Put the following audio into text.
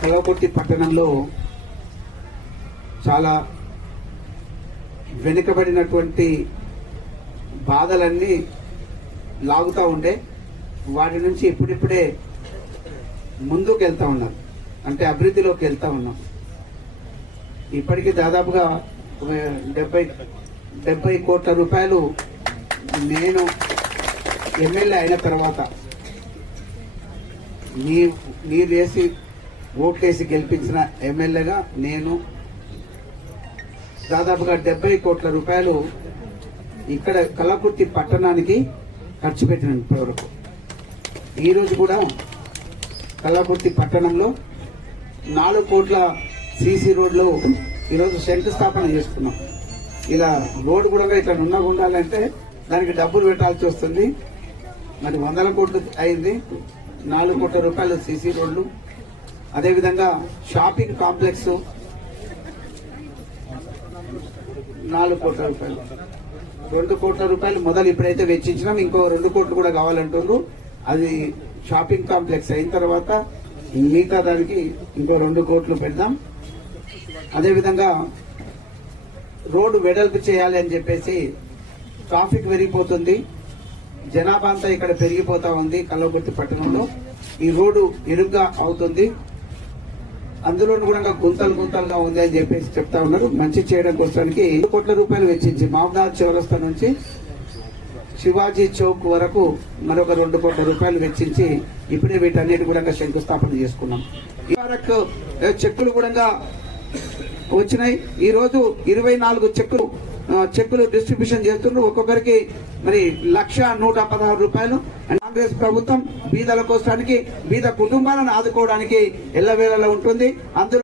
కల్వకుర్తి పట్టణంలో చాలా వెనుకబడినటువంటి బాధలన్నీ లాగుతూ ఉండే వాటి నుంచి ఇప్పుడిప్పుడే ముందుకు వెళ్తా ఉన్నారు, అంటే అభివృద్ధిలోకి వెళ్తా ఉన్నాం. ఇప్పటికీ దాదాపుగా 70 కోట్ల రూపాయలు నేను ఎమ్మెల్యే అయిన తర్వాత నీవేసి ఓట్లేసి గెలిపించిన ఎమ్మెల్యేగా నేను దాదాపుగా 70 కోట్ల రూపాయలు ఇక్కడ కల్వకుర్తి పట్టణానికి ఖర్చు పెట్టిన ఇప్పటివరకు. ఈరోజు కూడా కల్వకుర్తి పట్టణంలో 4 కోట్ల సీసీ రోడ్లు ఈరోజు శంకుస్థాపన చేసుకున్నాం. ఇలా రోడ్డు కూడా ఇట్లా నున్నగా ఉండాలంటే దానికి డబ్బులు పెట్టాల్సి వస్తుంది. మరి 100 కోట్లు అయింది. 4 కోట్ల రూపాయలు సీసీ రోడ్లు, అదేవిధంగా షాపింగ్ కాంప్లెక్స్ 4 కోట్ల రూపాయలు, 2 కోట్ల రూపాయలు మొదలు ఇప్పుడైతే వెచ్చించినాం. ఇంకో 2 కోట్లు కూడా కావాలంటున్నారు. అది షాపింగ్ కాంప్లెక్స్ అయిన తర్వాత మిగతా దానికి ఇంకో 2 కోట్లు పెడదాం. అదేవిధంగా రోడ్డు వెడల్పు చేయాలి అని చెప్పేసి ట్రాఫిక్ పెరిగిపోతుంది, జనాభా అంతా ఇక్కడ పెరిగిపోతా ఉంది. కల్వకుర్తి పట్టణంలో ఈ రోడ్డు ఇరుగ్గా అవుతుంది, అందులో కూడా గుంతలుగా ఉంది అని చెప్పేసి చెప్తా ఉన్నారు. మంచి చేయడం కోసానికి 2 కోట్ల రూపాయలు వెచ్చించి మహబూబ్నగర్ చౌరస్తా నుంచి శివాజీ చౌక్ వరకు మరొక 2 కోట్ల రూపాయలు వెచ్చించి ఇప్పుడే వీటన్నిటి కూడా శంకుస్థాపన చేసుకున్నాం. చెక్కులు కూడా వచ్చినాయి. ఈ రోజు 24 చెక్కులు డిస్ట్రిబ్యూషన్ చేస్తున్నారు. ఒక్కొక్కరికి మరి 1,116 రూపాయలు. కాంగ్రెస్ ప్రభుత్వం బీదల కోసానికి, బీద కుటుంబాలను ఆదుకోవడానికి ఎల్లవేళలా ఉంటుంది. అందులో